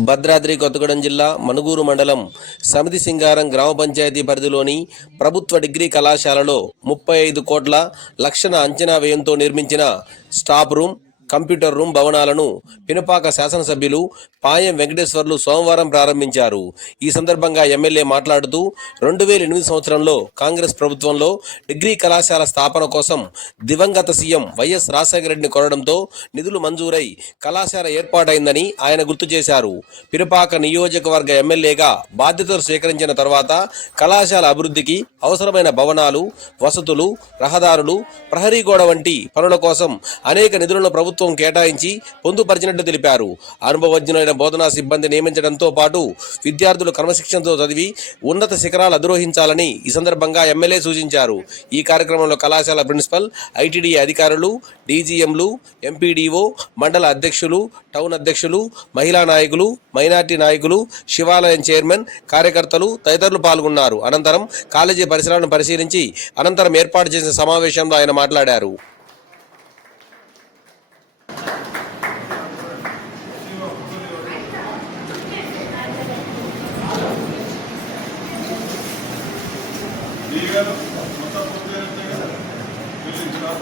భద్రాద్రి కొత్తగూడెం జిల్లా మణుగూరు మండలం సమితి సింగారం గ్రామ పంచాయతీ పరిధిలోని ప్రభుత్వ డిగ్రీ కళాశాలలో ముప్పై ఐదు కోట్ల లక్షణ అంచనా వ్యయంతో నిర్మించిన స్టాఫ్ రూమ్ కంప్యూటర్ రూమ్ భవనాలను పినపాక శాసనసభ్యులు పాయం వెంకటేశ్వర్లు సోమవారం ప్రారంభించారు. ఈ సందర్భంగా ఎమ్మెల్యే మాట్లాడుతూ రెండు వేల ఎనిమిది సంవత్సరంలో కాంగ్రెస్ ప్రభుత్వంలో డిగ్రీ కళాశాల స్థాపన కోసం దివంగత సీఎం వైఎస్ రాజశేఖర రెడ్డిని కోరడంతో నిధులు మంజూరై కళాశాల ఏర్పాటైందని ఆయన గుర్తు చేశారు. పినపాక నియోజకవర్గ ఎమ్మెల్యేగా బాధ్యతలు స్వీకరించిన తర్వాత కళాశాల అభివృద్ధికి అవసరమైన భవనాలు వసతులు రహదారులు ప్రహరీ గోడ వంటి పనుల కోసం అనేక నిధులను ప్రభుత్వం కేటాయించి పొందుపరిచినట్లు తెలిపారు. అనుభవజ్ఞులైన బోధనా సిబ్బంది నియమించడంతో పాటు విద్యార్థులు క్రమశిక్షణతో చదివి ఉన్నత శిఖరాలు అధిరోహించాలని ఈ సందర్భంగా ఎమ్మెల్యే సూచించారు. ఈ కార్యక్రమంలో కళాశాల ప్రిన్సిపల్ ఐటీడీ అధికారులు డీజీఎంలు ఎంపీడీఓ మండల అధ్యక్షులు టౌన్ అధ్యక్షులు మహిళా నాయకులు మైనార్టీ నాయకులు శివాలయం చైర్మన్ కార్యకర్తలు తదితరులు పాల్గొన్నారు. అనంతరం కాలేజీ పరిసరాలను పరిశీలించి అనంతరం ఏర్పాటు చేసిన సమావేశంలో ఆయన మాట్లాడారు.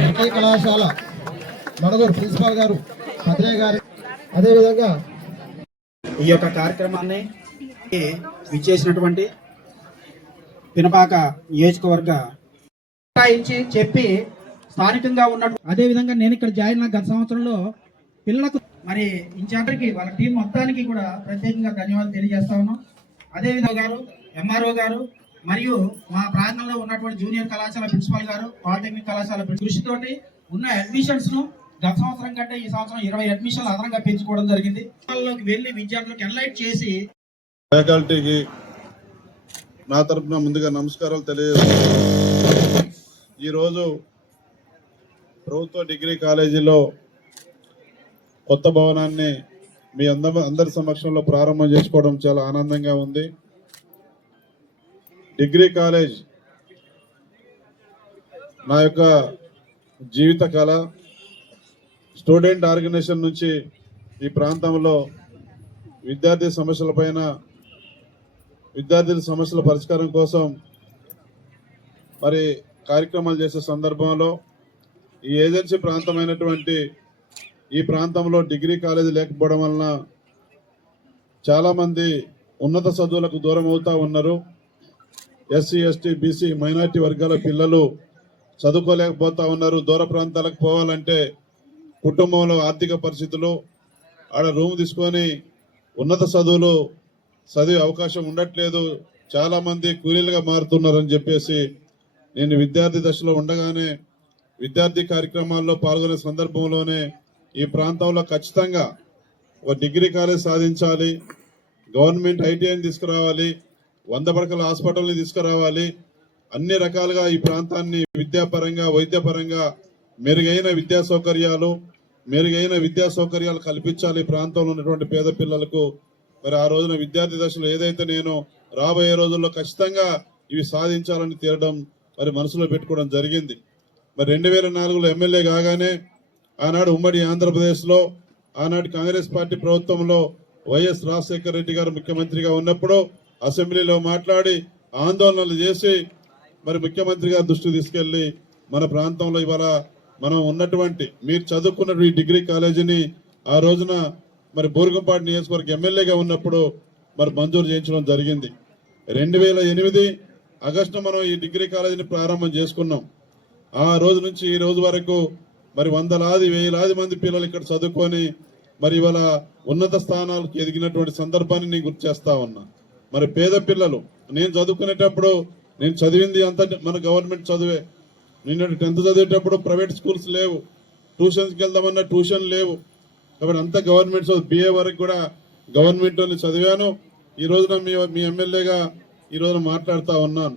డిగ్రీ కళాశాల మణగూరు ప్రిన్సిపాల్ గారు భద్రయ్య గారు అదేవిధంగా ఈ యొక్క కార్యక్రమాన్ని విచ్చేసినటువంటి పినపాక నియోజకవర్గ ఇచ్చి చెప్పి స్థానికంగా ఉన్నట్టు అదే విధంగా నేను ఇక్కడ జాయిన్ అయిన గత సంవత్సరంలో పిల్లలకు మరి ఇన్ఛార్జ్కి వాళ్ళ టీం మొత్తానికి కూడా ప్రత్యేకంగా ధన్యవాదాలు తెలియజేస్తా ఉన్నాం. అదే విధంగా గారు ఎంఆర్ఓ గారు మరియు మా ప్రాంతంలో ఉన్నటువంటి జూనియర్ కళాశాల ప్రిన్సిపాల్ గారు పాలిటెక్నిక్ కళాశాల కృషితోటి ఉన్న అడ్మిషన్స్ను గత సంవత్సరం కంటే ఈ సంవత్సరం ఇరవై అడ్మిషన్లు అదనంగా పెంచుకోవడం జరిగింది. వాళ్ళలోకి వెళ్ళి విద్యార్థులకు ఎన్లైట్ చేసి ఫ్యాకల్టీకి నా తరఫున ముందుగా నమస్కారాలు తెలియజేస్తున్నాను. ఈరోజు ప్రభుత్వ డిగ్రీ కాలేజీలో కొత్త భవనాన్ని మీ అంద అందరి సమక్షంలో ప్రారంభం చేసుకోవడం చాలా ఆనందంగా ఉంది. డిగ్రీ కాలేజ్ నా యొక్క జీవిత కళ. స్టూడెంట్ ఆర్గనైజేషన్ నుంచి ఈ ప్రాంతంలో విద్యార్థి సమస్యలపైన విద్యార్థుల సమస్యల పరిష్కారం కోసం మరి కార్యక్రమాలు చేసే సందర్భంలో ఈ ఏజెన్సీ ప్రాంతమైనటువంటి ఈ ప్రాంతంలో డిగ్రీ కాలేజీ లేకపోవడం వలన చాలామంది ఉన్నత చదువులకు దూరం అవుతూ ఉన్నారు. ఎస్సీ ఎస్టీ బీసీ మైనార్టీ వర్గాల పిల్లలు చదువుకోలేకపోతూ ఉన్నారు. దూర ప్రాంతాలకు పోవాలంటే కుటుంబంలో ఆర్థిక పరిస్థితులు ఆడ రూమ్ తీసుకొని ఉన్నత చదువులు చదివే అవకాశం ఉండట్లేదు. చాలామంది కూలీలుగా మారుతున్నారని చెప్పేసి నేను విద్యార్థి దశలో ఉండగానే విద్యార్థి కార్యక్రమాల్లో పాల్గొనే సందర్భంలోనే ఈ ప్రాంతంలో ఖచ్చితంగా ఒక డిగ్రీ కాలేజ్ సాధించాలి. గవర్నమెంట్ ఐటీఐని తీసుకురావాలి. వంద పడకల హాస్పిటల్ని తీసుకురావాలి. అన్ని రకాలుగా ఈ ప్రాంతాన్ని విద్యాపరంగా వైద్యపరంగా మెరుగైన విద్యా సౌకర్యాలు మెరుగైన విద్యా సౌకర్యాలు కల్పించాలి. ప్రాంతంలో ఉన్నటువంటి పేద పిల్లలకు మరి ఆ రోజున విద్యార్థి దశలో ఏదైతే నేను రాబోయే రోజుల్లో ఖచ్చితంగా ఇవి సాధించాలని తీరడం మరి మనసులో పెట్టుకోవడం జరిగింది. మరి రెండు వేల నాలుగులో ఎమ్మెల్యే కాగానే ఆనాడు ఉమ్మడి ఆంధ్రప్రదేశ్లో ఆనాటి కాంగ్రెస్ పార్టీ ప్రభుత్వంలో వైఎస్ రాజశేఖర రెడ్డి గారు ముఖ్యమంత్రిగా ఉన్నప్పుడు అసెంబ్లీలో మాట్లాడి ఆందోళనలు చేసి మరి ముఖ్యమంత్రి గారి దృష్టికి తీసుకెళ్ళి మన ప్రాంతంలో ఇవాళ మనం ఉన్నటువంటి మీరు చదువుకున్న ఈ డిగ్రీ కాలేజీని ఆ రోజున మరి బోరుగంపాటి నియోజకవర్గ ఎమ్మెల్యేగా ఉన్నప్పుడు మరి మంజూరు చేయించడం జరిగింది. రెండు వేల ఎనిమిది ఆగస్టు మనం ఈ డిగ్రీ కాలేజీని ప్రారంభం చేసుకున్నాం. ఆ రోజు నుంచి ఈ రోజు వరకు మరి వందలాది వేలాది మంది పిల్లలు ఇక్కడ చదువుకొని మరి ఇవాళ ఉన్నత స్థానాలకు ఎదిగినటువంటి సందర్భాన్ని నేను గుర్తు చేస్తా ఉన్నా. మరి పేద పిల్లలు నేను చదువుకునేటప్పుడు నేను చదివింది అంత మన గవర్నమెంట్ చదువే నేను టెన్త్ చదివేటప్పుడు ప్రైవేట్ స్కూల్స్ లేవు. ట్యూషన్స్కి వెళ్దామన్నా ట్యూషన్ లేవు. కాబట్టి అంతా గవర్నమెంట్ చదువు బిఏ వరకు కూడా గవర్నమెంట్లోనే చదివాను. ఈ రోజున మీ మీ ఎమ్మెల్యేగా ఈ రోజున మాట్లాడుతూ ఉన్నాను.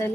ये